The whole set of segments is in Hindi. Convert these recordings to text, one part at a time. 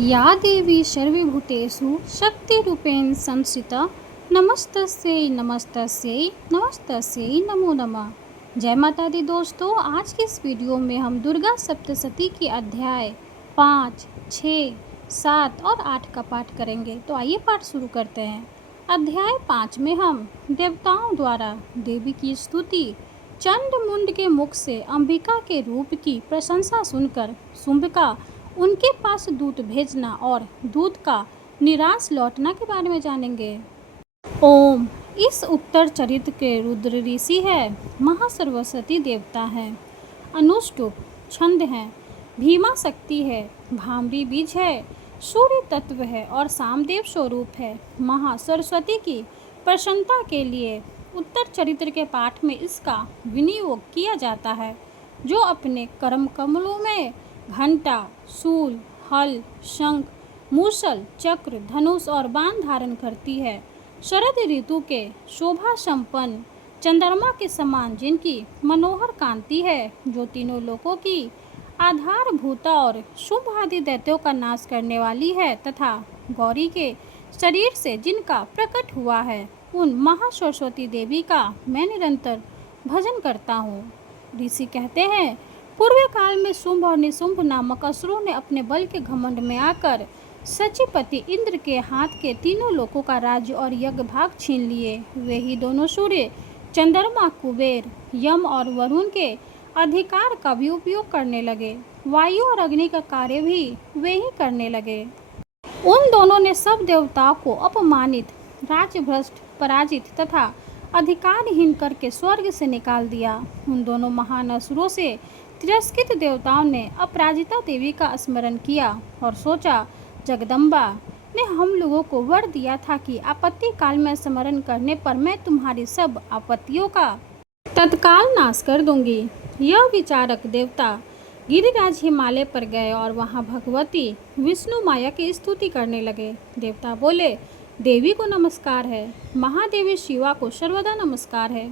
या देवी सर्वभूतेषु शक्तिरूपेण संस्थिता नमस्तस्यै नमस्तस्यै नमस्तस्यै नमो नमः। जय माता दी दोस्तों, आज की इस वीडियो में हम दुर्गा सप्तशती की अध्याय 5, 6, 7 और 8 का पाठ करेंगे। तो आइए पाठ शुरू करते हैं। अध्याय 5 में हम देवताओं द्वारा देवी की स्तुति, चंड मुंड के मुख से अंबिका के रूप की प्रशंसा सुनकर शुंभ का उनके पास दूत भेजना और दूत का निराश लौटना के बारे में जानेंगे। ओम। इस उत्तर चरित्र के रुद्र ऋषि है, महासरस्वती देवता है, अनुष्टुप छंद है, भीमा शक्ति है, भामरी बीज है, सूर्य तत्व है और सामदेव स्वरूप है। महासरस्वती की प्रसन्नता के लिए उत्तर चरित्र के पाठ में इसका विनियोग किया जाता है, जो अपने कर्म कमलों में घंटा, शूल, हल, शंख, मूसल, चक्र, धनुष और बाण धारण करती है। शरद ऋतु के शोभा संपन्न चंद्रमा के समान जिनकी मनोहर कांति है, जो तीनों लोकों की आधारभूता और शुभ आदि दैत्यों का नाश करने वाली है, तथा गौरी के शरीर से जिनका प्रकट हुआ है, उन महासरस्वती देवी का मैं निरंतर भजन करता हूँ। ऋषि कहते हैं, पूर्व काल में शुंभ और निशुंभ नामक असुरों ने अपने बल के घमंड में आकर सचिपति इंद्र के हाथ के तीनों लोकों का राज्य और यज्ञ भाग छीन लिए। वे ही दोनों सूर्य, चंद्रमा, कुबेर, यम और वरुण के अधिकार का भी उपयोग करने लगे। वायु और अग्नि का कार्य भी वे ही करने लगे। उन दोनों ने सब देवताओं को अपमानित, राज्यभ्रष्ट, पराजित तथा अधिकारहीन करके स्वर्ग से निकाल दिया। उन दोनों महान असुरों से तिरस्कृत देवताओं ने अपराजिता देवी का स्मरण किया और सोचा, जगदम्बा ने हम लोगों को वर दिया था कि आपत्ति काल में स्मरण करने पर मैं तुम्हारी सब आपत्तियों का तत्काल नाश कर दूंगी। यह विचारक देवता गिरिराज हिमालय पर गए और वहां भगवती विष्णु माया की स्तुति करने लगे। देवता बोले, देवी को नमस्कार है, महादेवी शिवा को सर्वदा नमस्कार है,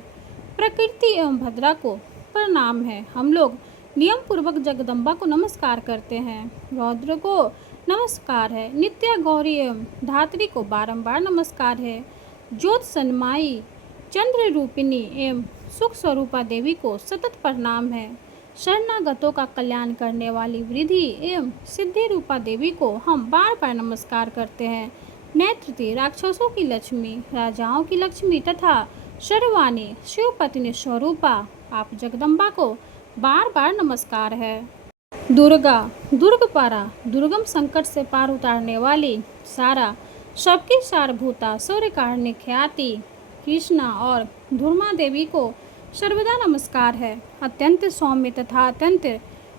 प्रकृति एवं भद्रा को प्रणाम है। हम लोग नियम पूर्वक जगदम्बा को नमस्कार करते हैं। रौद्र को नमस्कार है, नित्या गौरी एवं धात्री को बारंबार नमस्कार है, ज्योत सन्माई, चंद्र रूपिणी एवं सुख स्वरूपा देवी को सतत प्रणाम है। शरणागतों का कल्याण करने वाली वृद्धि एवं सिद्धि रूपा देवी को हम बार बार नमस्कार करते हैं। नेत्रती राक्षसों की लक्ष्मी, राजाओं की लक्ष्मी तथा सर्वाणी शिवपत्नी स्वरूपा आप जगदम्बा को बार बार नमस्कार है। दुर्गा, दुर्गपारा, दुर्गम संकट से पार उतारने वाली, सारा, सबकी सारभूता, सूर्यकारिणी ख्याति, कृष्णा और धूर्मा देवी को सर्वदा नमस्कार है। अत्यंत सौम्य तथा अत्यंत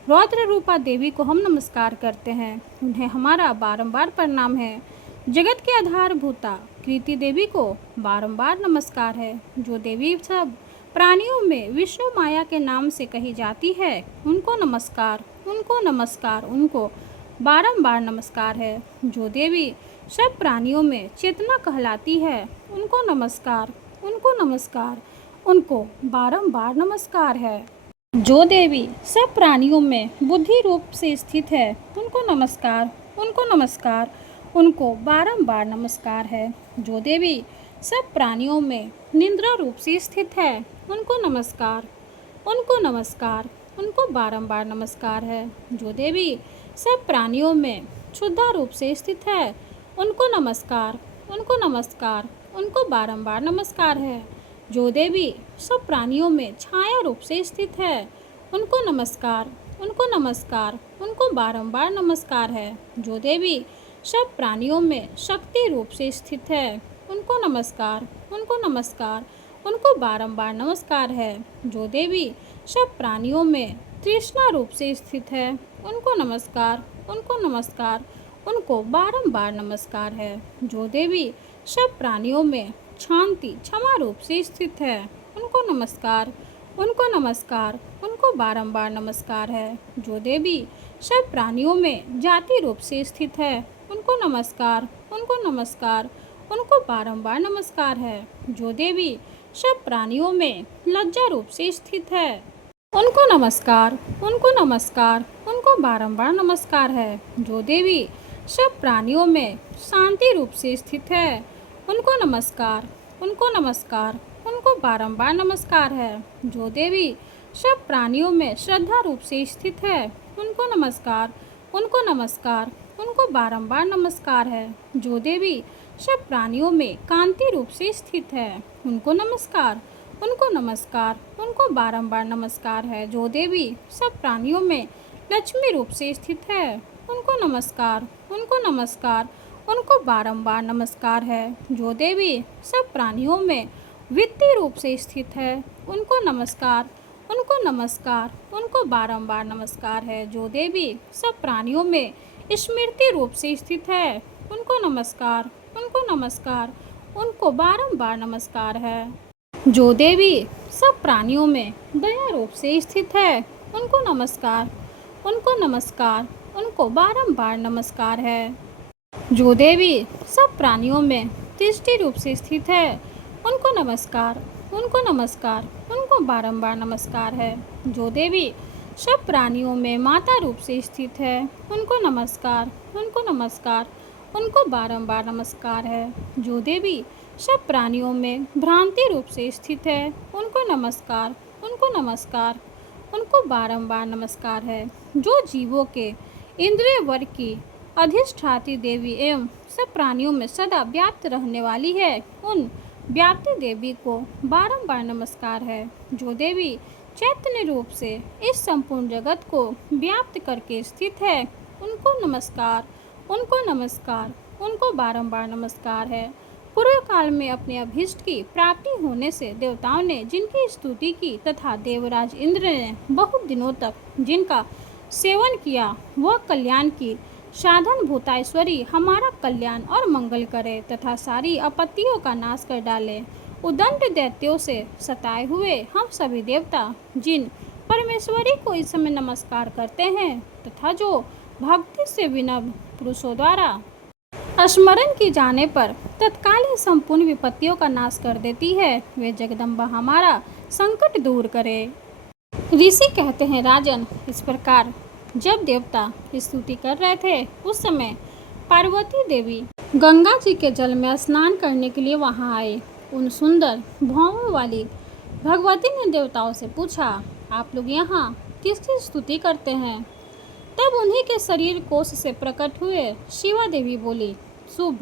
रौद्र रूपा देवी को हम नमस्कार करते हैं, उन्हें हमारा बारंबार प्रणाम है। जगत के आधारभूता कृति देवी को बारंबार नमस्कार है। जो देवी सब प्राणियों में विष्णु माया के नाम से कही जाती है, उनको नमस्कार, उनको नमस्कार, उनको बारंबार नमस्कार है। जो देवी सब प्राणियों में चेतना कहलाती है, उनको नमस्कार, उनको नमस्कार, उनको बारंबार नमस्कार है। जो देवी सब प्राणियों में बुद्धि रूप से स्थित है, उनको नमस्कार, उनको नमस्कार, उनको बारंबार नमस्कार है। जो देवी सब प्राणियों में निद्रा रूप से स्थित है, उनको नमस्कार, उनको नमस्कार, उनको बारंबार नमस्कार है। जो देवी सब प्राणियों में क्षुधा रूप से स्थित है, उनको नमस्कार, उनको नमस्कार, उनको बारंबार नमस्कार है। जो देवी सब प्राणियों में छाया रूप से स्थित है, उनको नमस्कार, उनको नमस्कार, उनको बारंबार नमस्कार है। जो देवी सब प्राणियों में शक्ति रूप से स्थित है, उनको नमस्कार, उनको नमस्कार, उनको बारंबार नमस्कार है। जो देवी सब प्राणियों में तृष्णा रूप से स्थित है, उनको नमस्कार, उनको नमस्कार, उनको बारंबार नमस्कार है। जो देवी सब प्राणियों में शांति क्षमा रूप से स्थित है, उनको नमस्कार, उनको नमस्कार, उनको बारंबार नमस्कार है। जो देवी सब प्राणियों में जाति रूप से स्थित है, उनको नमस्कार, उनको नमस्कार, उनको बारंबार नमस्कार है। जो देवी सब प्राणियों में लज्जा रूप से स्थित है, उनको नमस्कार, उनको नमस्कार, उनको बारंबार नमस्कार है। जो देवी सब प्राणियों में शांति रूप से स्थित है, उनको नमस्कार, उनको नमस्कार, उनको बारंबार नमस्कार है। जो देवी सब प्राणियों में श्रद्धा रूप से स्थित है, उनको नमस्कार, उनको नमस्कार, उनको बारंबार नमस्कार है। जो देवी सब प्राणियों में कांति रूप से स्थित है, उनको नमस्कार, उनको नमस्कार, उनको बारंबार नमस्कार है। जो देवी सब प्राणियों में लक्ष्मी रूप से स्थित है, उनको नमस्कार, उनको नमस्कार, उनको बारंबार नमस्कार है। जो देवी सब प्राणियों में वित्तीय रूप से स्थित है, उनको नमस्कार, उनको नमस्कार, उनको बारंबार नमस्कार है। जो देवी सब प्राणियों में स्मृति रूप से स्थित है, उनको नमस्कार, उनको नमस्कार, उनको बारंबार नमस्कार है। जो देवी सब प्राणियों में दया रूप से स्थित है, उनको नमस्कार, उनको नमस्कार, उनको बारंबार नमस्कार है। जो देवी सब प्राणियों में दृष्टि रूप से स्थित है, उनको नमस्कार, उनको नमस्कार, उनको बारंबार नमस्कार है। जो देवी सब प्राणियों में माता रूप से स्थित है, उनको नमस्कार, उनको नमस्कार, उनको बारंबार नमस्कार है। जो देवी सब प्राणियों में भ्रांति रूप से स्थित है, उनको नमस्कार, उनको नमस्कार, उनको बारंबार नमस्कार है। जो जीवों के इंद्रिय वर्ग की अधिष्ठात्री देवी एवं सब प्राणियों में सदा व्याप्त रहने वाली है, उन व्याप्ति देवी को बारंबार नमस्कार है। जो देवी चैतन्य रूप से इस संपूर्ण जगत को व्याप्त करके स्थित है, उनको नमस्कार, उनको नमस्कार, उनको बारंबार नमस्कार है। पूर्व काल में अपने अभीष्ट की प्राप्ति होने से देवताओं ने जिनकी स्तुति की तथा देवराज इंद्र ने बहुत दिनों तक जिनका सेवन किया, वह कल्याण की साधन भूताईश्वरी हमारा कल्याण और मंगल करे तथा सारी आपत्तियों का नाश कर डाले। उदंड दैत्यों से सताए हुए हम सभी देवता जिन परमेश्वरी को इस समय नमस्कार करते हैं तथा जो भक्ति से विनम्र पुरुषों द्वारा स्मरण की जाने पर तत्काल ही संपूर्ण विपत्तियों का नाश कर देती है, वे जगदम्बा हमारा संकट दूर करे। ऋषि कहते हैं, राजन, इस प्रकार जब देवता स्तुति कर रहे थे उस समय पार्वती देवी गंगा जी के जल में स्नान करने के लिए वहां आए। उन सुंदर भौहों वाली भगवती ने देवताओं से पूछा, आप लोग यहाँ किसकी स्तुति करते हैं? तब उन्हीं के शरीर कोश से प्रकट हुए शिवा देवी बोली, शुभ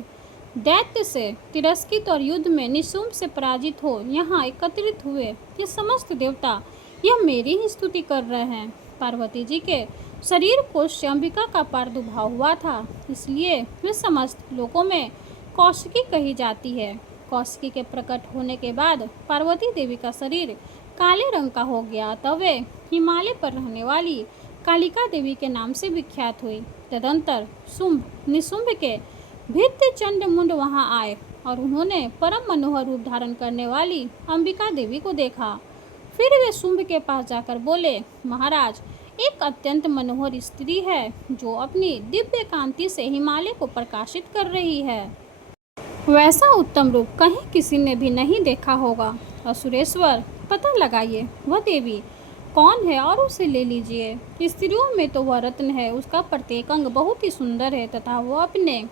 दैत्य से तिरस्कृत और युद्ध में निशुम्भ से पराजित हो यहाँ एकत्रित हुए ये समस्त देवता यह मेरी ही स्तुति कर रहे हैं। पार्वती जी के शरीर कोश से अंबिका का प्रादुर्भाव हुआ था, इसलिए वे समस्त लोकों में कौशिकी कही जाती है। कौशिकी के प्रकट होने के बाद पार्वती देवी का शरीर काले रंग का हो गया, तब वे हिमालय पर रहने वाली कालिका देवी के नाम से विख्यात हुई। तदंतर शुंभ निशुंभ के भित्त चंड मुंड वहां आए और उन्होंने परम मनोहर रूप धारण करने वाली अंबिका देवी को देखा। फिर वे शुंभ के पास जाकर बोले, महाराज, एक अत्यंत मनोहर स्त्री है जो अपनी दिव्य कांति से हिमालय को प्रकाशित कर रही है। वैसा उत्तम रूप कहीं किसी ने भी नहीं देखा होगा। असुरेश्वर, पता लगाइए वह देवी कौन है और उसे ले लीजिए। स्त्रियों में तो वह रत्न है, उसका प्रत्येक अंग बहुत ही सुंदर है तथा वह अपने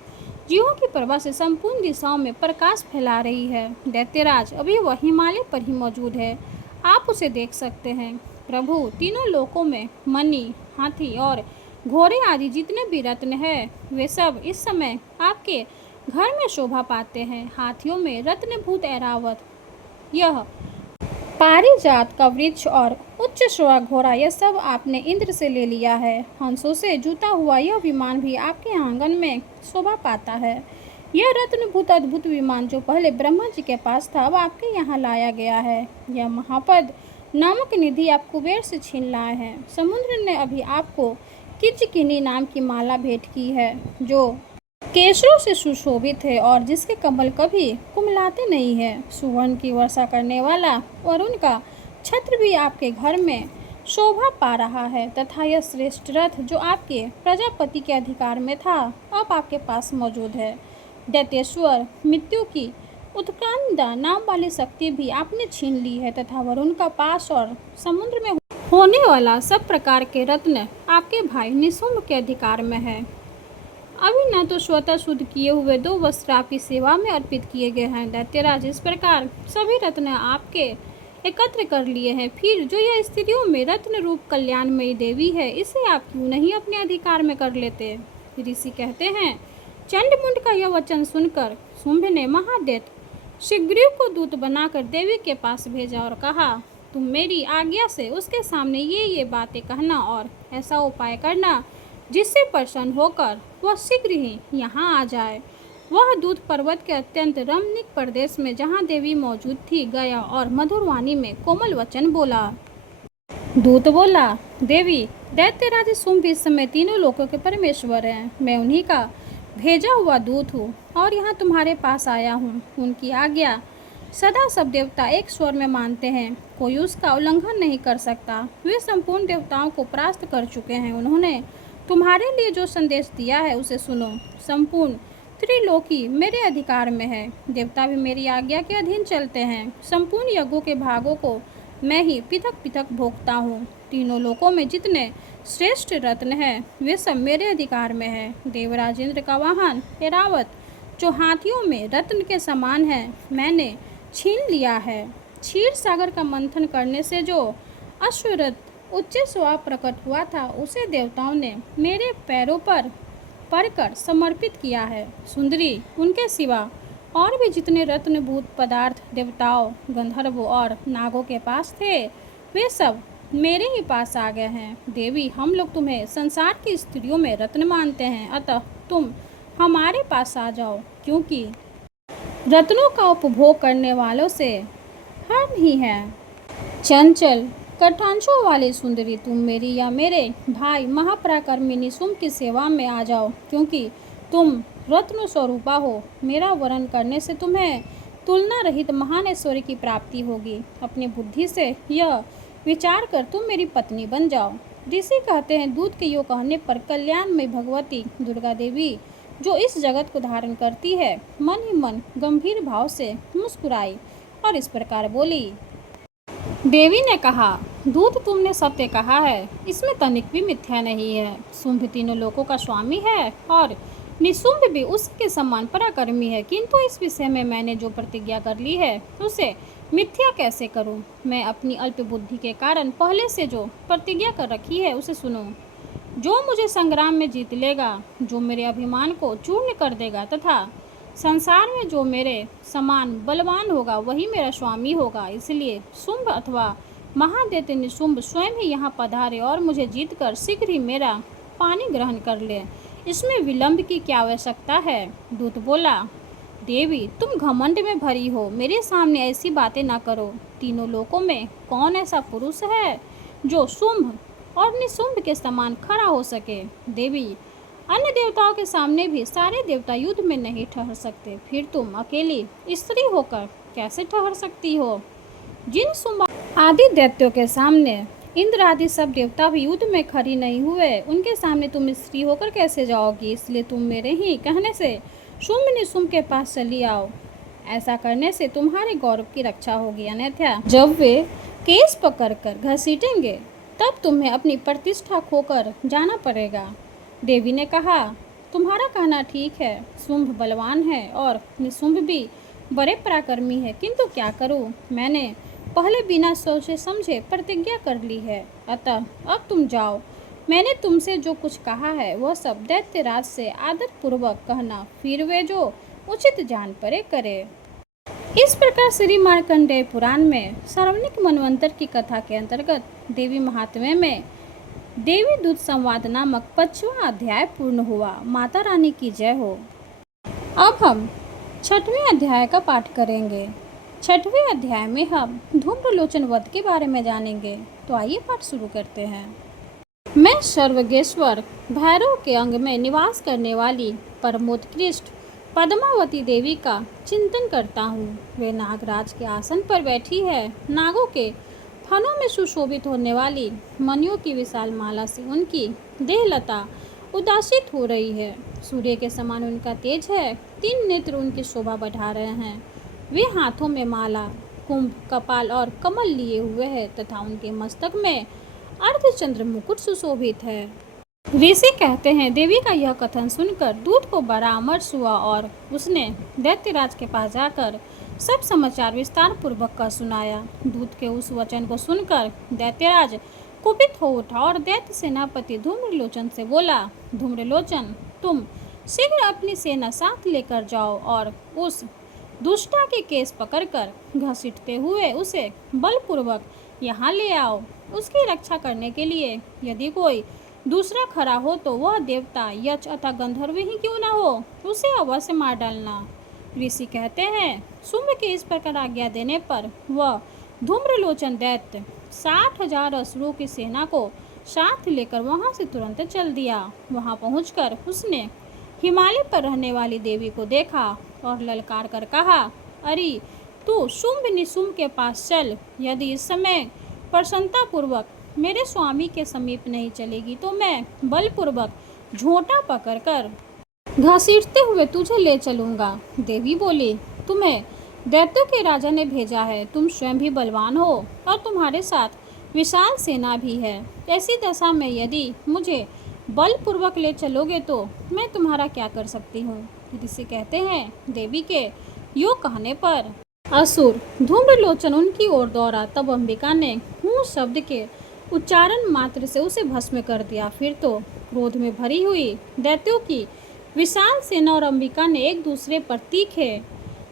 जीवों की प्रभा से संपूर्ण दिशाओं में प्रकाश फैला रही है। दैत्यराज, अभी वह हिमालय पर ही मौजूद है, आप उसे देख सकते हैं। प्रभु, तीनों लोकों में मणि, हाथी और घोड़े आदि जितने भी रत्न हैं, वे सब इस समय आपके घर में शोभा पाते हैं। हाथियों में रत्नभूत ऐरावत, यह पारिजात का वृक्ष और उच्च श्रवा घोड़ा, यह सब आपने इंद्र से ले लिया है। हंसों से जूता हुआ यह विमान भी आपके आंगन में शोभा पाता है। यह रत्नभूत अद्भुत विमान जो पहले ब्रह्मा जी के पास था, अब आपके यहाँ लाया गया है। यह महापद नामक निधि आप कुबेर से छीन लाए हैं। समुद्र ने अभी आपको किचकिनी नाम की माला भेंट की है जो केसरों से सुशोभित है और जिसके कमल कभी कुमलाते नहीं है। सुवर्ण की वर्षा करने वाला और उनका छत्र भी आपके घर में शोभा पा रहा है तथा यह श्रेष्ठ रथ जो आपके प्रजापति के अधिकार में था, अब आपके पास मौजूद है। दैत्येश्वर, मृत्यु की उत्क्रांदा नाम वाली शक्ति भी आपने छीन ली है तथा वरुण का पास और समुद्र में होने वाला सब प्रकार के रत्न आपके भाई निशुंभ के अधिकार में है। अभी न तो स्वतः शुद्ध किए हुए 2 वस्त्र आपकी सेवा में अर्पित किए गए हैं दैत्यराज। इस प्रकार सभी रत्न आपके एकत्र कर लिए हैं, फिर जो यह स्त्रियों में रत्न रूप कल्याणमयी देवी है, इसे आप क्यों नहीं अपने अधिकार में कर लेते। ऋषि कहते हैं, चंडमुंड का यह वचन सुनकर शुंभ ने महादैत्य सुग्रीव को दूत बनाकर देवी के पास भेजा और कहा, तुम मेरी आज्ञा से उसके सामने ये बातें कहना और ऐसा उपाय करना जिससे प्रसन्न होकर वह शीघ्र ही यहाँ आ जाए। वह दूत पर्वत के अत्यंत रमणीक प्रदेश में जहाँ देवी मौजूद थी गया और मधुर वाणी में कोमल वचन बोला। दूत बोला, देवी, दैत्यराज शुंभ इस समय तीनों लोकों के परमेश्वर हैं। मैं उन्हीं का भेजा हुआ दूत हूँ और यहाँ तुम्हारे पास आया हूँ। उनकी आज्ञा सदा सब देवता एक स्वर में मानते हैं, कोई उसका उल्लंघन नहीं कर सकता। वे संपूर्ण देवताओं को परास्त कर चुके हैं। उन्होंने तुम्हारे लिए जो संदेश दिया है उसे सुनो। संपूर्ण त्रिलोकी मेरे अधिकार में है, देवता भी मेरी आज्ञा के अधीन चलते हैं। संपूर्ण यज्ञों के भागों को मैं ही पृथक पृथक भोगता हूँ। तीनों लोकों में जितने श्रेष्ठ रत्न हैं वे सब मेरे अधिकार में है। देवराज इंद्र का वाहन ऐरावत जो हाथियों में रत्न के समान है, मैंने छीन लिया है। क्षीर सागर का मंथन करने से जो अश्वरथ उच्च स्वभाव प्रकट हुआ था, उसे देवताओं ने मेरे पैरों पर पड़कर समर्पित किया है। सुंदरी, उनके सिवा और भी जितने रत्नभूत पदार्थ देवताओं, गंधर्वों और नागों के पास थे, वे सब मेरे ही पास आ गए हैं। देवी, हम लोग तुम्हें संसार की स्त्रियों में रत्न मानते हैं, अतः तुम हमारे पास आ जाओ, क्योंकि रत्नों का उपभोग करने वालों से हम ही हैं। चंचल कटाक्षों वाली सुंदरी, तुम मेरी या मेरे भाई महापराक्रमी शुंभ की सेवा में आ जाओ, क्योंकि तुम रत्न स्वरूपा हो। मेरा वरण करने से तुम्हें तुलना रहित महान ऐश्वर्य की प्राप्ति होगी। अपनी बुद्धि से यह विचार कर तुम मेरी पत्नी बन जाओ। ऋषि कहते हैं, दूत के यो कहने पर कल्याण में भगवती दुर्गा देवी जो इस जगत को धारण करती है, मन ही मन गंभीर भाव से मुस्कुराई और इस प्रकार बोली। देवी ने कहा, दूत, तुमने सत्य कहा है, इसमें तनिक भी मिथ्या नहीं है। शुंभ तीनों लोकों का स्वामी है और निशुंभ भी उसके समान पराक्रमी है, किंतु इस विषय में मैंने जो प्रतिज्ञा कर ली है उसे मिथ्या कैसे करूं। मैं अपनी अल्प बुद्धि के कारण पहले से जो प्रतिज्ञा कर रखी है उसे सुनो। जो मुझे संग्राम में जीत लेगा, जो मेरे अभिमान को चूर्ण कर देगा तथा संसार में जो मेरे समान बलवान होगा, वही मेरा स्वामी होगा। इसलिए शुंभ अथवा महादैत्य निशुंभ स्वयं ही यहाँ पधारे और मुझे जीतकर शीघ्र ही मेरा पानी ग्रहण कर ले। इसमें विलंब की क्या आवश्यकता है। दूत बोला, देवी, तुम घमंड में भरी हो, मेरे सामने ऐसी बातें ना करो। तीनों लोकों में कौन ऐसा पुरुष है जो शुंभ और निशुंभ के समान खड़ा हो सके। देवी, अन्य देवताओं के सामने भी सारे देवता युद्ध में नहीं ठहर सकते, फिर तुम अकेली स्त्री होकर कैसे ठहर सकती हो। जिन शुंभ आदि दैत्यों के सामने इंद्र आदि सब देवता भी युद्ध में खड़ी नहीं हुए, उनके सामने तुम स्त्री होकर कैसे जाओगी। इसलिए तुम मेरे ही कहने से शुंभ निशुंभ के पास चली आओ। ऐसा करने से तुम्हारे गौरव की रक्षा होगी, अन्यथा जब वे केस पकड़कर घसीटेंगे तब तुम्हें अपनी प्रतिष्ठा खोकर जाना पड़ेगा। देवी ने कहा, तुम्हारा कहना ठीक है, शुंभ बलवान है और निशुंभ भी बड़े पराक्रमी है, किंतु क्या करूं, मैंने पहले बिना सोचे समझे प्रतिज्ञा कर ली है, अतः अब तुम जाओ। मैंने तुमसे जो कुछ कहा है वह सब दैत्यराज से आदर पूर्वक कहना, फिर वे जो उचित जान पड़े करे। इस प्रकार श्री मार्कंडेय पुराण में सार्वनिक मनवंतर की कथा के अंतर्गत देवी महात्म्य में देवी दूत संवाद नामक 5वां अध्याय पूर्ण हुआ। माता रानी की जय हो। अब हम 6वें अध्याय का पाठ करेंगे। 6वें अध्याय में हम धूम्रलोचन वध के बारे में जानेंगे। तो आइए पाठ शुरू करते हैं। मैं सर्वज्ञेश्वर भैरव के अंग में निवास करने वाली परमोत्कृष्ट पद्मावती देवी का चिंतन करता हूँ। वे नागराज के आसन पर बैठी है। नागों के फनों में सुशोभित होने वाली मणियों की विशाल माला से उनकी देहलता उदासित हो रही है। सूर्य के समान उनका तेज है। 3 नेत्र उनकी शोभा बढ़ा रहे हैं। वे हाथों में माला, कुंभ, कपाल और कमल लिए हुए हैं तथा उनके मस्तक में अर्धचंद्र मुकुट सुशोभित है। ऋषि कहते हैं देवी का यह कथन सुनकर दूत को बड़ा अमर्ष हुआ और उसने दैत्यराज के पास जाकर सब समाचार विस्तार पूर्वक का सुनाया। दूत के उस वचन को सुनकर दैत्यराज कुपित हो उठा और दैत्य सेनापति धूम्रलोचन से बोला, धूम्रलोचन, तुम शीघ्र अपनी सेना साथ लेकर जाओ और उस दुष्टा के केस पकड़कर घसीटते हुए उसे बलपूर्वक यहाँ ले आओ। उसकी रक्षा करने के लिए यदि कोई दूसरा खड़ा हो तो वह देवता, यक्ष अथवा गंधर्व ही क्यों न हो, उसे अवश्य मार डालना। ऋषि कहते हैं शुंभ के इस प्रकार आज्ञा देने पर वह धूम्रलोचन दैत्य 60,000 असुरों की सेना को साथ लेकर वहां से तुरंत चल दिया। वहां पहुंचकर उसने हिमालय पर रहने वाली देवी को देखा और ललकार कर कहा, अरे तू शुंभ निशुंभ के पास चल। यदि इस समय प्रसन्नतापूर्वक मेरे स्वामी के समीप नहीं चलेगी तो मैं बलपूर्वक झोंटा पकड़कर घसीटते हुए तुझे ले चलूंगा। देवी बोली, तुम्हें दैत्यों के राजा ने भेजा है, तुम स्वयं भी बलवान हो और तुम्हारे साथ विशाल सेना भी है। ऐसी दशा में यदि मुझे बलपूर्वक ले चलोगे तो मैं तुम्हारा क्या कर सकती हूँ। ऋषि कहते हैं देवी के योग कहने पर असुर धूम्रलोचन उनकी ओर दौड़ा। तब अंबिका ने हूँ शब्द के उच्चारण मात्र से उसे भस्म कर दिया। फिर तो क्रोध में भरी हुई दैत्यों की विशाल सेना और अंबिका ने एक दूसरे पर तीखे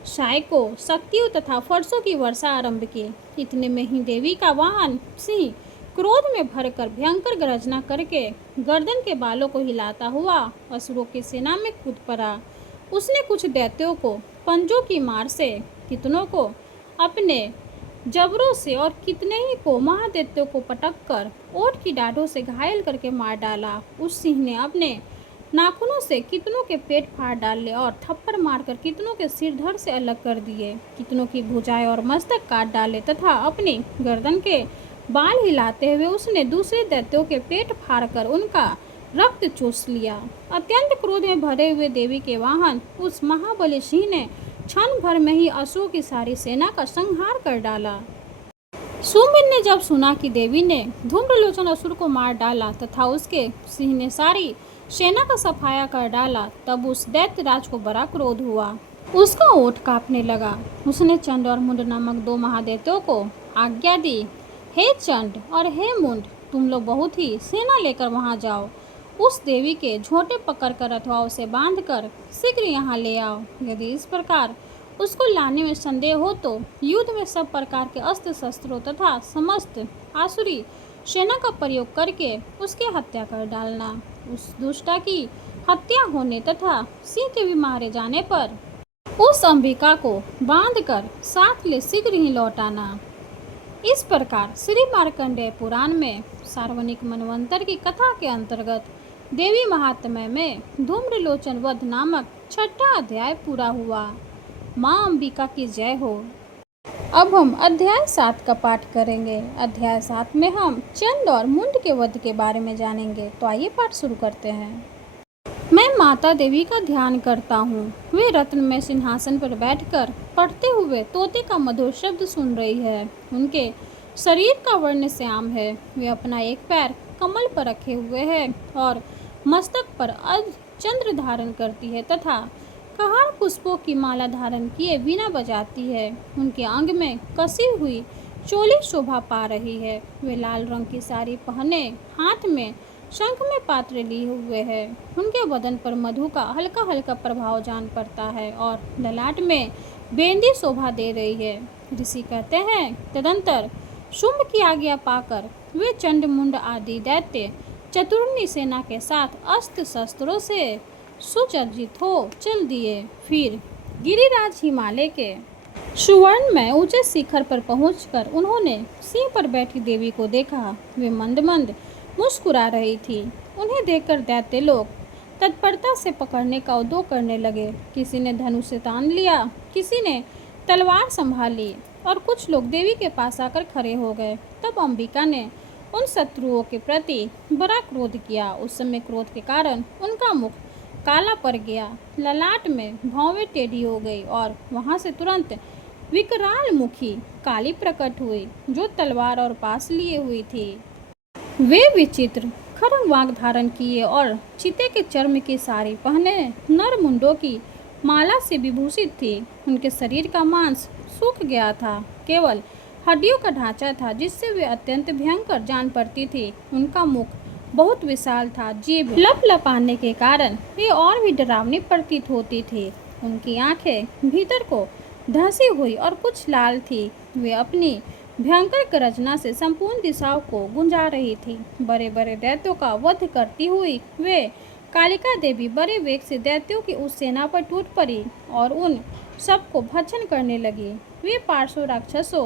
शायकों, शक्तियों तथा फरसों की वर्षा आरंभ की। इतने में ही देवी का वाहन सिंह क्रोध में भरकर भयंकर गर्जना करके गर्दन के बालों को हिलाता हुआ असुरों की सेना में कूद पड़ा। उसने कुछ दैत्यों को पंजों की मार से, कितनों को अपने जबरों से और कितने ही को महादैत्यों को पटक कर ओठ की डाढ़ों से घायल करके मार डाला। उस सिंह ने अपने नाखूनों से कितनों के पेट फाड़ डाले और थप्पड़ मारकर कितनों के सिर धड़ से अलग कर दिए, कितनों की भुजाएं और मस्तक काट डाले तथा अपनी गर्दन के बाल हिलाते हुए उसने दूसरे दैत्यों के पेट फाड़कर उनका रक्त चूस लिया। अत्यंत क्रोध में भरे हुए देवी के वाहन उस महाबली सिंह ने क्षण भर में ही असुरों की सारी सेना का संहार कर डाला। सुमिन ने जब सुना कि देवी ने धूम्रलोचन असुर को मार डाला तथा उसके सिंह ने सारी सेना का सफाया कर डाला, तब उस दैत्यराज को बड़ा क्रोध हुआ। उसका ओठ कांपने लगा। उसने चंड और मुंड नामक 2 महादैत्यों को आज्ञा दी, हे चंड और हे मुंड, तुम लोग बहुत ही सेना लेकर वहां जाओ। उस देवी के झोंटे पकड़कर अथवा उसे बांधकर शीघ्र यहाँ ले आओ। यदि इस प्रकार उसको लाने में संदेह हो तो युद्ध में सब प्रकार के अस्त्र शस्त्रों तथा समस्त आसुरी सेना का प्रयोग करके उसकी हत्या कर डालना। उस दुष्टा की हत्या होने तथा सिंह के भी मारे जाने पर उस अंबिका को बांधकर साथ ले शीघ्र ही लौटाना। इस प्रकार श्री मार्कंडेय पुराण में सार्वनिक मनवंतर की कथा के अंतर्गत देवी महात्म्य में धूम्रलोचन वध नामक 6वां अध्याय पूरा हुआ। माँ अंबिका की जय हो। अब हम अध्याय 7 का पाठ करेंगे। अध्याय 7 में हम चंड और मुंड के वध के बारे में जानेंगे। तो आइए पाठ शुरू करते हैं। मैं माता देवी का ध्यान करता हूँ। वे रत्न में सिंहासन पर बैठकर पढ़ते हुए तोते का मधुर शब्द सुन रही है। उनके शरीर का वर्ण श्याम है। वे अपना एक पैर कमल पर रखे हुए हैं और मस्तक पर अर्ध चंद्र धारण करती है तथा कहार पुष्पों की माला धारण किए वीणा बजाती है। उनके अंग में कसी हुई चोली शोभा पा रही है। वे लाल रंग की साड़ी पहने हाथ में शंख में पात्र लिए हुए हैं। उनके बदन पर मधु का हल्का हल्का प्रभाव जान पड़ता है और ललाट में बेंदी शोभा दे रही है। ऋषि कहते हैं तदंतर शुंभ की आज्ञा पाकर वे चंड मुंड आदि दैत्य चतुर्णी सेना के साथ अस्त्र शस्त्रों से सुसज्जित हो चल दिए। फिर गिरिराज हिमालय के सुवर्ण में ऊंचे शिखर पर पहुंचकर उन्होंने सिंह पर बैठी देवी को देखा। वे मंद मंद मुस्कुरा रही थी। उन्हें देखकर दैत्य लोग तत्परता से पकड़ने का उद्योग करने लगे। किसी ने धनुष से तान लिया, किसी ने तलवार संभाल ली और कुछ लोग देवी के पास आकर खड़े हो गए। तब अंबिका ने उन शत्रुओं के प्रति बड़ा क्रोध किया। उस समय क्रोध के कारण उनका मुख काला पड़ गया, ललाट में भौवें टेढ़ी हो गई और वहां से तुरंत विकराल मुखी काली प्रकट हुई जो तलवार और पास लिए हुई थी। वे विचित्र खरंग वांग धारण किए और चीते के चर्म की साड़ी पहने नर मुंडों की माला से विभूषित थी। उनके शरीर का मांस सूख गया था, केवल हड्डियों का ढांचा था जिससे वे अत्यंत भयंकर जान पड़ती थी। उनका मुख बहुत विशाल था, जीभ लपलपाने के कारण वे और भी डरावनी प्रतीत होती थी। उनकी आंखें भीतर को धंसी हुई और कुछ लाल थी। वे अपनी भयंकर गर्जना से संपूर्ण दिशाओं को गुंजा रही थी। बड़े बड़े दैत्यों का वध करती हुई वे कालिका देवी बड़े वेग से दैत्यों की उस सेना पर टूट पड़ी और उन सबको भक्षण करने लगी। वे पार्श्व राक्षसों,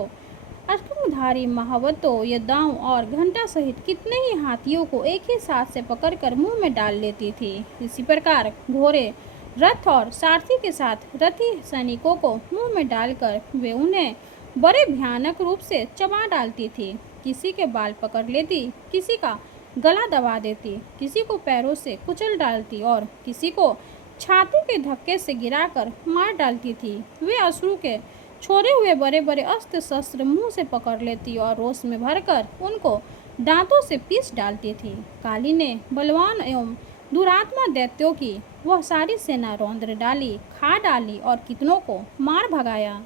अश्वधारी महावतों, योद्धाओं और घंटा सहित कितने ही हाथियों को एक ही साथ से पकड़कर मुंह में डाल लेती थी। इसी प्रकार घोड़े, रथ और सारथी के साथ रथी सैनिकों को मुंह में डालकर वे उन्हें बड़े भयानक रूप से चबा डालती थी। किसी के बाल पकड़ लेती, किसी का गला दबा देती, किसी को पैरों से कुचल डालती और किसी को छाती के धक्के से गिराकर मार डालती थी। वे असुरों के छोड़े हुए बड़े बड़े अस्त्र शस्त्र मुंह से पकड़ लेती और रोष में भरकर उनको दांतों से पीस डालती थी। काली ने बलवान एवं दुरात्मा दैत्यों की वह सारी सेना रौंद डाली, खा डाली और कितनों को मार भगाया।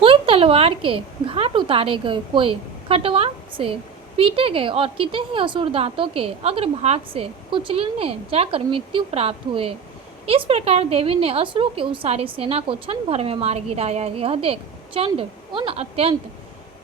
कोई तलवार के घाट उतारे गए, कोई खटवा से पीटे गए और कितने ही असुर दांतों के अग्रभाग से कुचलने जाकर मृत्यु प्राप्त हुए। इस प्रकार देवी ने असुरों की उस सारी सेना को क्षण भर में मार गिराया। यह देख चंड उन अत्यंत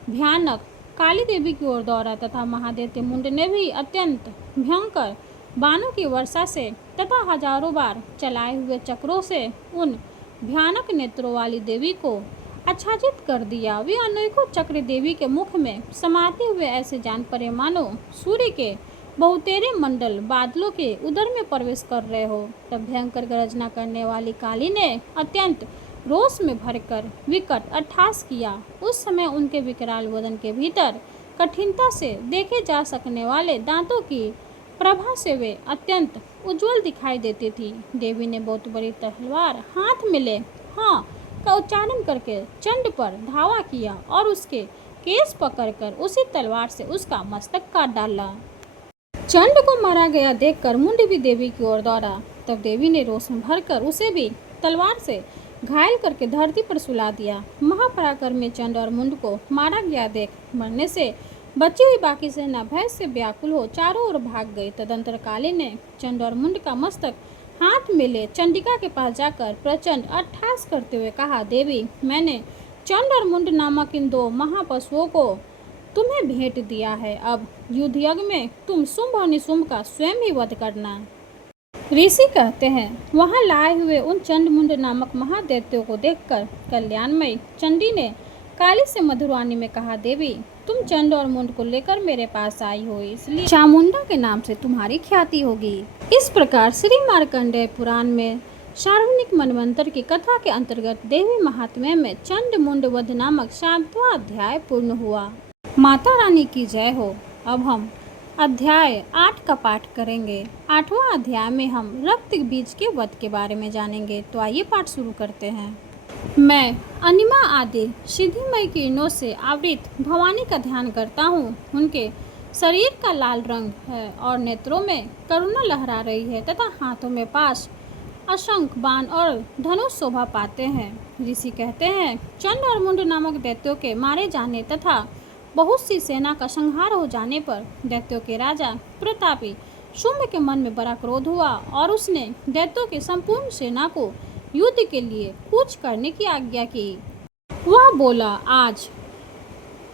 भयानक काली देवी की ओर दौड़ा तथा महादैत्य मुंड ने भी अत्यंत भयंकर बाणों की वर्षा से तथा हजारों बार चलाए हुए चक्रों से उन भयानक नेत्रों वाली देवी को आच्छादित कर दिया। वे अनेकों चक्र देवी के मुख में समाते हुए ऐसे जान पड़े मानो सूर्य के बहुतेरे मंडल बादलों के उदर में प्रवेश कर रहे हो। तब भयंकर गर्जना करने वाली काली ने अत्यंत रोष में भरकर विकट अट्टहास किया। उस समय उनके विकराल वदन के भीतर कठिनता से देखे जा सकने वाले दांतों की प्रभा से वे अत्यंत उज्जवल दिखाई देती थी। देवी ने बहुत बड़ी तलवार हाथ में ले हाँ का उच्चारण करके चंड पर धावा किया और उसके केस पकड़कर उसी तलवार से उसका मस्तक काट डाला। चंड को मारा गया देखकर मुंड भी देवी की ओर दौड़ा। तब देवी ने रोष में भरकर उसे भी तलवार से घायल करके धरती पर सुला दिया। महापराक्रमी चंड और मुंड को मारा गया देख मरने से बची हुई बाकी सेना भय से व्याकुल हो चारों ओर भाग गई। तदंतर काली ने चंड और मुंड का मस्तक हाथ में ले चंडिका के पास जाकर प्रचंड अट्टहास करते हुए कहा, देवी, मैंने चंड और मुंड नामक इन दो महापशुओं को तुम्हें भेंट दिया है। अब युद्ध यज्ञ में तुम शुंभ और निशुंभ का स्वयं ही वध करना। ऋषि कहते हैं, वहां लाए हुए उन चंड मुंड नामक महादैत्यों को देखकर कल्याणमयी चंडी ने काली से मधुरवाणी में कहा, देवी, तुम चंड और मुंड को लेकर मेरे पास आई हो, इसलिए चामुंडा के नाम से तुम्हारी ख्याति होगी। इस प्रकार श्री मार्कंडेय पुराण में सार्वजनिक मनवंतर की कथा के अंतर्गत देवी महात्म्य में चंड मुंड वध नामक 7वां अध्याय पूर्ण हुआ। माता रानी की जय हो। अब हम अध्याय 8 का पाठ करेंगे। 8वां अध्याय में हम रक्त बीज के वध के बारे में जानेंगे। तो आइए पाठ शुरू करते हैं। मैं अनिमा आदि सिद्धिमय किरणों से आवृत भवानी का ध्यान करता हूँ। उनके शरीर का लाल रंग है और नेत्रों में करुणा लहरा रही है तथा हाथों में पाश, असंख्य बाण और धनुष शोभा पाते हैं। ऋषि कहते हैं, चंड और मुंड नामक दैत्यों के मारे जाने तथा बहुत सी सेना का संहार हो जाने पर दैत्यों के राजा प्रतापी शुंभ के मन में बड़ा क्रोध हुआ और उसने दैत्यों की संपूर्ण सेना को युद्ध के लिए कूच करने की आज्ञा की। वह बोला, आज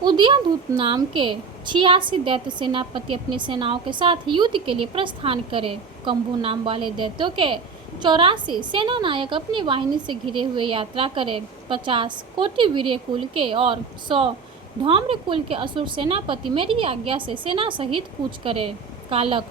उदयाधूत नाम के 86 दैत्य सेनापति अपनी सेनाओं के साथ युद्ध के लिए प्रस्थान करे। कंबू नाम वाले दैत्यों के 84 सेना नायक अपनी वाहिनी से घिरे हुए यात्रा करे। 50 कोटि वीर्य कुल के और 100 धौम्र कुल के असुर सेनापति मेरी आज्ञा से सेना सहित कूच करे। कालक,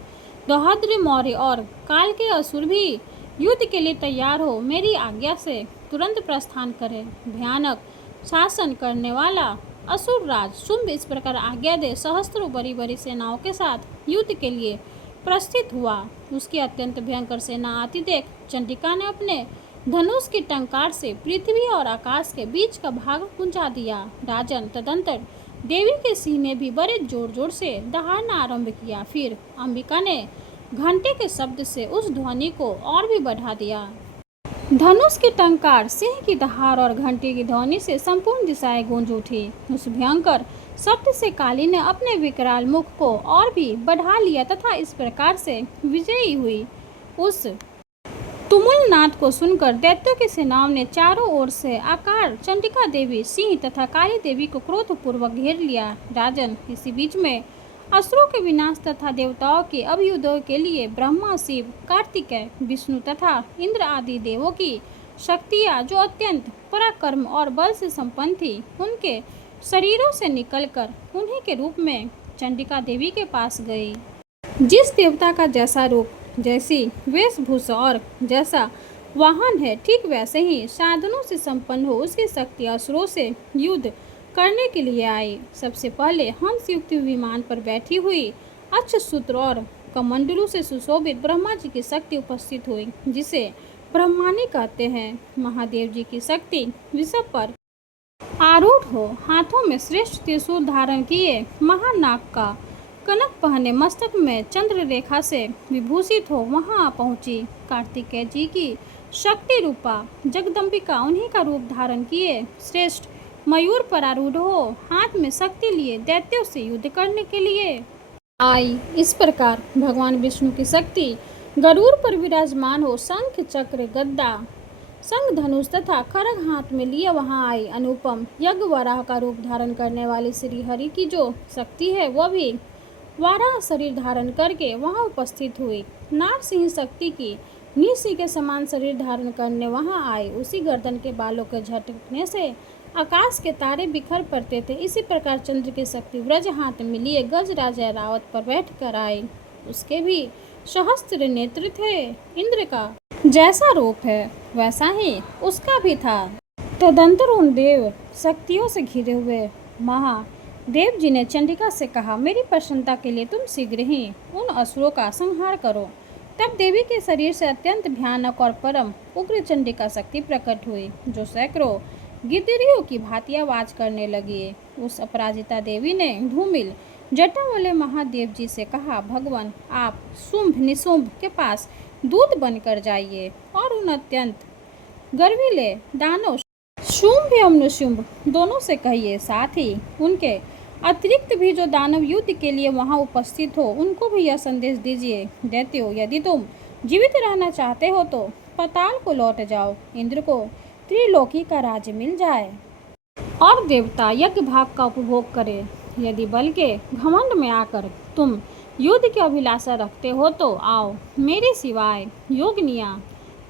दोहद्र मौर्य और काल के असुर भी युद्ध के लिए तैयार हो मेरी आज्ञा से तुरंत प्रस्थान करे। भयानक शासन करने वाला असुर राज शुंभ इस प्रकार आज्ञा दे सहस्त्रों बड़ी बड़ी सेनाओं के साथ युद्ध के लिए प्रस्थित हुआ। उसकी अत्यंत भयंकर सेना आती देख चंडिका ने अपने धनुष की टंकार से पृथ्वी और आकाश के बीच का भाग गुंजा दिया। राजन, तदंतर देवी के सिंह ने भी बड़े जोर जोर से दहाड़ना आरंभ किया। फिर अंबिका ने घंटे के शब्द से उस ध्वनि को और भी बढ़ा दिया। धनुष की टंकार, सिंह की दहाड़ और घंटी की ध्वनि से संपूर्ण दिशाएं गूंज उठी। उस भयंकर शब्द से काली ने अपने विकराल मुख को और भी बढ़ा लिया तथा इस प्रकार से विजयी हुई। उस तुमुल नाद को सुनकर दैत्यों की सेनाओं ने चारों ओर से आकार चंडिका देवी, सिंह तथा काली देवी को क्रोधपूर्वक घेर लिया। राजन, इसी बीच में असुरों के विनाश तथा देवताओं के अभ्युदय के लिए ब्रह्मा, शिव, कार्तिकेय, विष्णु तथा इंद्र आदि देवों की शक्तियाँ जो अत्यंत पराक्रम और बल से संपन्न थी, उनके शरीरों से निकलकर उन्हीं के रूप में चंडिका देवी के पास गई। जिस देवता का जैसा रूप, जैसी वेशभूषा और जैसा वाहन है, ठीक वैसे ही साधनों से संपन्न हो उसकी शक्ति असुरों से युद्ध करने के लिए आई। सबसे पहले हंस युक्त विमान पर बैठी हुई अक्षसूत्र और कमंडलू से सुशोभित ब्रह्मा जी की शक्ति उपस्थित हुई, जिसे ब्रह्मानी कहते हैं। महादेव जी की शक्ति वृषभ पर आरूढ़ हो, हाथों में श्रेष्ठ त्रिशूल धारण किए, महानाग का कनक पहने, मस्तक में चंद्र रेखा से विभूषित हो वहां आ पहुंची। कार्तिकेय जी की शक्ति रूपा जगदम्बिका उन्हीं का रूप धारण किए श्रेष्ठ मयूर पर आरूढ़ हो, हाथ में शक्ति लिए दैत्यों से युद्ध करने के लिए आई। इस प्रकार भगवान विष्णु की शक्ति गरुड़ पर विराजमान हो, शंख, चक्र, गदा, संग, धनुष तथा खड्ग हाथ में लिए वहां आई। अनुपम यज्ञ वराह का रूप धारण करने वाली श्री हरि की जो शक्ति है, वह भी वाराह शरीर धारण करके वहां उपस्थित हुई। नाग सिंह शक्ति की निशी के समान शरीर धारण करने वहां आए। उसी गर्दन के बालों के झटकने से आकाश के तारे बिखर पड़ते थे। इसी प्रकार चंद्र की शक्ति व्रज हाथ में लिए गजराज रावत पर बैठ कर आए। उसके भी सहस्त्र नेत्र थे। इंद्र का जैसा रूप है वैसा ही उसका भी था। तदंतर उन देव शक्तियों से घिरे हुए महादेव जी ने चंडिका से कहा, मेरी प्रसन्नता के लिए तुम शीघ्र ही उन असुरों का संहार करो। तब देवी के शरीर से अत्यंत भयानक और परम उग्र चंडिका शक्ति प्रकट हुई, जो सैकड़ों गिद्दरियों की भांति आवाज करने लगी। उस अपराजिता देवी ने धूमिल जटा वाले महादेव जी से कहा, भगवान, आप शुंभ निशुंभ के पास दूत बनकर जाइए और उन अत्यंत गर्वीले दानव शुंभ एवं निशुंभ दोनों से कहिए, साथ ही उनके अतिरिक्त भी जो दानव युद्ध के लिए वहां उपस्थित हो, उनको भी यह संदेश दीजिए, दैत्यों, यदि तुम जीवित रहना चाहते हो तो पाताल को लौट जाओ, इंद्र को त्रिलोकी का राज्य मिल जाए और देवता यज्ञ भाग का उपभोग करे। यदि बल के घमंड में आकर तुम युद्ध की अभिलाषा रखते हो तो आओ, मेरे सिवाय योगिनियां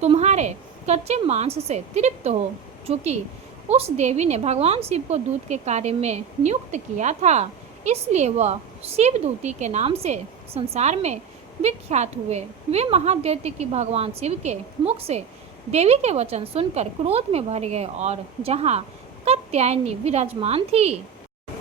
तुम्हारे कच्चे मांस से तृप्त हो। चूंकि उस देवी ने भगवान शिव को दूत के कार्य में नियुक्त किया था, इसलिए वह शिवदूती के नाम से संसार में विख्यात हुए। वे महादेव की भगवान शिव के मुख से देवी के वचन सुनकर क्रोध में भर गए और जहाँ कात्यायनी विराजमान थी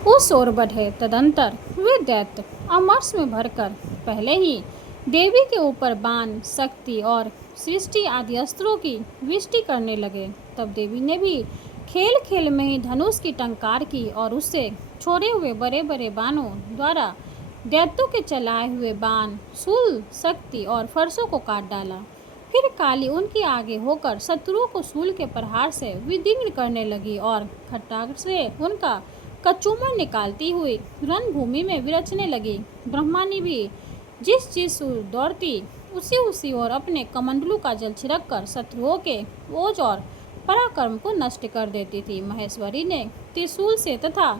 उस ओर बढ़े। तदंतर वे दैत्य अमरस में भरकर पहले ही देवी के ऊपर बाण, शक्ति और सृष्टि आदि अस्त्रों की वृष्टि करने लगे। तब देवी ने भी खेल खेल में ही धनुष की टंकार की और उससे छोड़े हुए बड़े बड़े बाणों द्वारा दैत्यों के चलाए हुए बाण, शूल, शक्ति और फरसों को काट डाला। फिर काली उनके आगे होकर शत्रुओं को शूल के प्रहार से विदीर्ण करने लगी और खट्टाक से उनका कचूमर निकालती हुई रणभूमि में विरचने लगी। ब्रह्मानी भी जिस जिस ओर दौड़ती उसी ओर अपने कमंडलू का जल छिड़क कर शत्रुओं के ओज और पराक्रम को नष्ट कर देती थी। महेश्वरी ने त्रिशूल से तथा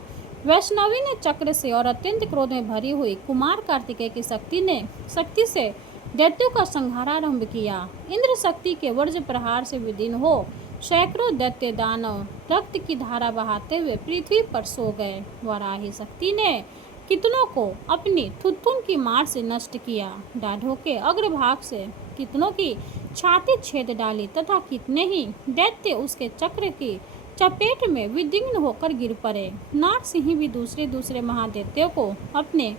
वैष्णवी ने चक्र से और अत्यंत क्रोध में भरी हुई कुमार कार्तिकेय की शक्ति से दैत्यों का संहार आरंभ किया। इंद्र शक्ति के वज्र प्रहार से विदीर्ण हो सैकड़ों दैत्य दानव रक्त की धारा बहाते हुए पृथ्वी पर सो गए। वराही शक्ति ने कितनों को अपनी थुथुन की मार से नष्ट किया, दाढ़ों के अग्रभाग से कितनों की छाती छेद डाली तथा कितने ही दैत्य उसके चक्र की चपेट में विदीर्ण होकर गिर पड़े। नाग सिंह भी दूसरे महादैत्यों को अपने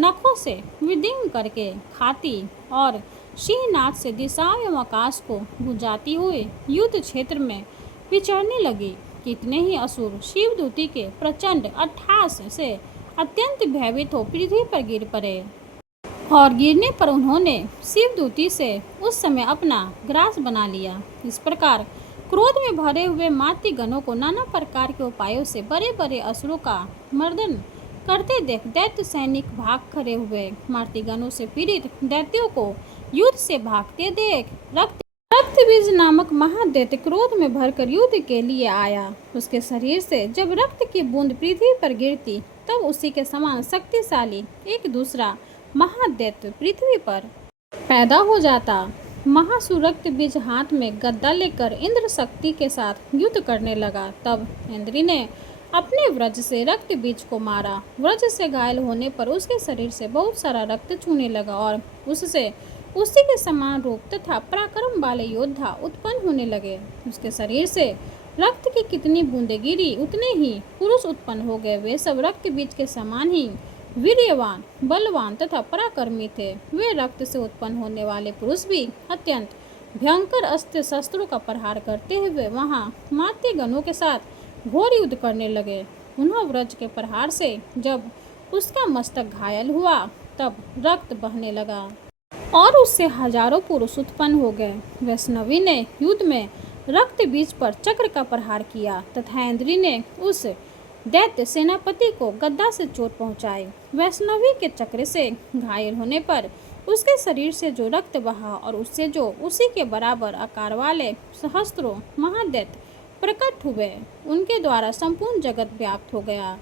नखों से विदीर्ण करके खाती और सिंहनाद से दिशाओं एवं आकाश को गुंजाती हुए युद्ध क्षेत्र में विचरने लगी। कितने ही असुर शिवदूती के प्रचंड अट्टहास से अत्यंत भयभीत हो पृथ्वी पर गिर पड़े और गिरने पर उन्होंने शिवदूती से उस समय अपना ग्रास बना लिया। इस प्रकार क्रोध में भरे हुए मातृगणों को नाना प्रकार के उपायों से बड़े बड़े असुरों का मर्दन करते देख दैत्य सैनिक भाग खड़े हुए। मातृगणों से पीड़ित दैत्यों को युद्ध से भागते देख रक्तबीज नामक महादैत्य क्रोध में भरकर युद्ध के लिए आया। उसके शरीर से जब रक्त की बूंद पृथ्वी पर गिरती तब उसी के समान शक्तिशाली एक दूसरा महादैत्य पृथ्वी पर पैदा हो जाता। महासुर रक्तबीज हाथ में गदा लेकर इंद्र शक्ति के साथ युद्ध करने लगा। तब इंद्र ने अपने वज्र से रक्तबीज को मारा। वज्र से घायल होने पर उसके शरीर से बहुत सारा रक्त छूने लगा और उससे उसी के समान रूप तथा पराक्रम वाले योद्धा उत्पन्न होने लगे। उसके शरीर से रक्त की कितनी बूंदें गिरी उतने ही पुरुष उत्पन्न हो गए। वे सब रक्तबीज के समान ही वीर्यवान, बलवान तथा पराक्रमी थे। वे रक्त से उत्पन्न होने वाले पुरुष भी अत्यंत भयंकर अस्त्र शस्त्रों का प्रहार करते हुए वहां मातृगणों के साथ घोर युद्ध करने लगे। उन्होंने वज्र के प्रहार से जब उसका मस्तक घायल हुआ तब रक्त बहने लगा और उससे हजारों पुरुष उत्पन्न हो गए। वैष्णवी ने युद्ध में रक्तबीज पर चक्र का प्रहार किया तथा इंद्री ने उस दैत्य सेनापति को गदा से चोट पहुंचाई। वैष्णवी के चक्र से घायल होने पर उसके शरीर से जो रक्त बहा और उससे जो उसी के बराबर आकार वाले सहस्त्रों महादैत्य प्रकट हुए, उनके द्वारा संपूर्ण जगत व्याप्त हो गया।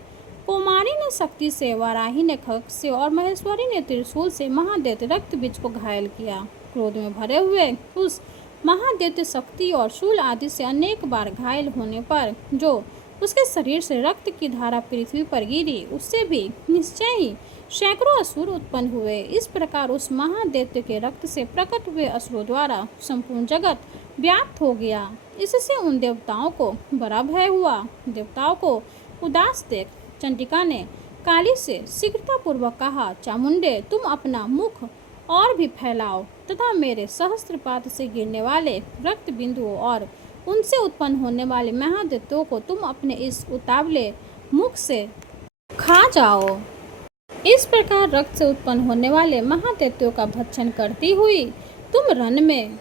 कुमारी ने शक्ति से, वाराही ने खड्ग से और महेश्वरी ने त्रिशूल से महादैत्य रक्तबीज को घायल किया। क्रोध में भरे हुए उस महादैत्य शक्ति और शूल आदि से अनेक बार घायल होने पर जो उसके शरीर से रक्त की धारा पृथ्वी पर गिरी, उससे भी निश्चय ही सैकड़ों असुर उत्पन्न हुए। इस प्रकार उस महादैत्य के रक्त से प्रकट हुए असुरों द्वारा संपूर्ण जगत व्याप्त हो गया। इससे उन देवताओं को बड़ा भय हुआ। देवताओं को उदास देख चंडिका ने काली से शीघ्रतापूर्वक कहा, चामुंडे, तुम अपना मुख और भी फैलाओ तथा मेरे सहस्त्रपात से गिरने वाले रक्त बिंदुओं और उनसे उत्पन्न होने वाले महादैत्यों को तुम अपने इस उतावले मुख से खा जाओ। इस प्रकार रक्त से उत्पन्न होने वाले महादैत्यों का भक्षण करती हुई तुम रण में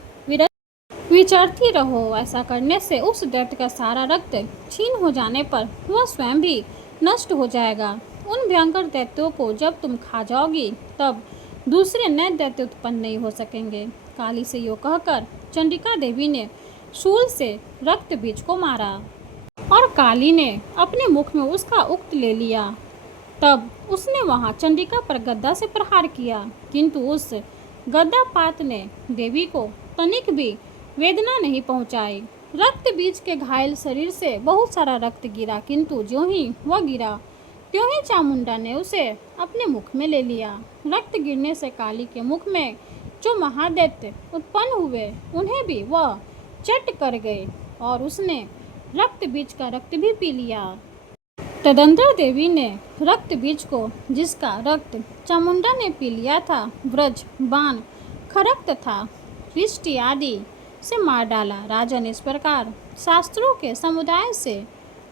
विचरती रहो। ऐसा करने से उस दैत्य का सारा रक्त छीन हो जाने पर वह स्वयं भी नष्ट हो जाएगा। उन भयंकर दैत्यों को जब तुम खा जाओगी तब दूसरे नए दैत्य उत्पन्न नहीं हो सकेंगे। काली से यो कहकर चंडिका देवी ने शूल से रक्तबीज को मारा और काली ने अपने मुख में उसका उक्त ले लिया। तब उसने वहां चंडिका पर गदा से प्रहार किया, किंतु उस गद्दापात ने देवी को तनिक भी वेदना नहीं पहुंचाई। रक्तबीज के घायल शरीर से बहुत सारा रक्त गिरा, किंतु ज्यों ही वह गिरा त्यों ही चामुंडा ने उसे अपने मुख में ले लिया। रक्त गिरने से काली के मुख में जो महादैत्य उत्पन्न हुए उन्हें भी वह चट कर गए और उसने रक्तबीज का रक्त भी पी लिया। तदंतर देवी ने रक्तबीज को, जिसका रक्त चामुंडा ने पी लिया था, व्रज, बाण, खड़ग तथा वृष्टि आदि से मार डाला। राजन, इस प्रकार शास्त्रों के समुदाय से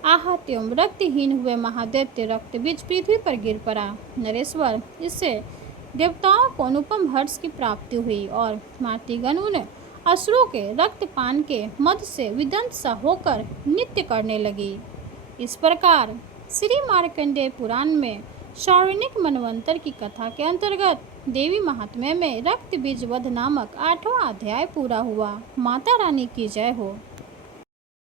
आहत एवं रक्तहीन हुए महादैत्य रक्तबीज पृथ्वी पर गिर पड़ा। नरेश्वर, इससे देवताओं को अनुपम हर्ष की प्राप्ति हुई और मातृगण उन असुरों के रक्तपान के मद से विदंत सा होकर नृत्य करने लगी। इस प्रकार श्री मार्कंडेय पुराण में शौर्णिक मनवंतर की कथा के अंतर्गत देवी महात्म्य में रक्तबीज वध नामक 8वां अध्याय पूरा हुआ। माता रानी की जय हो।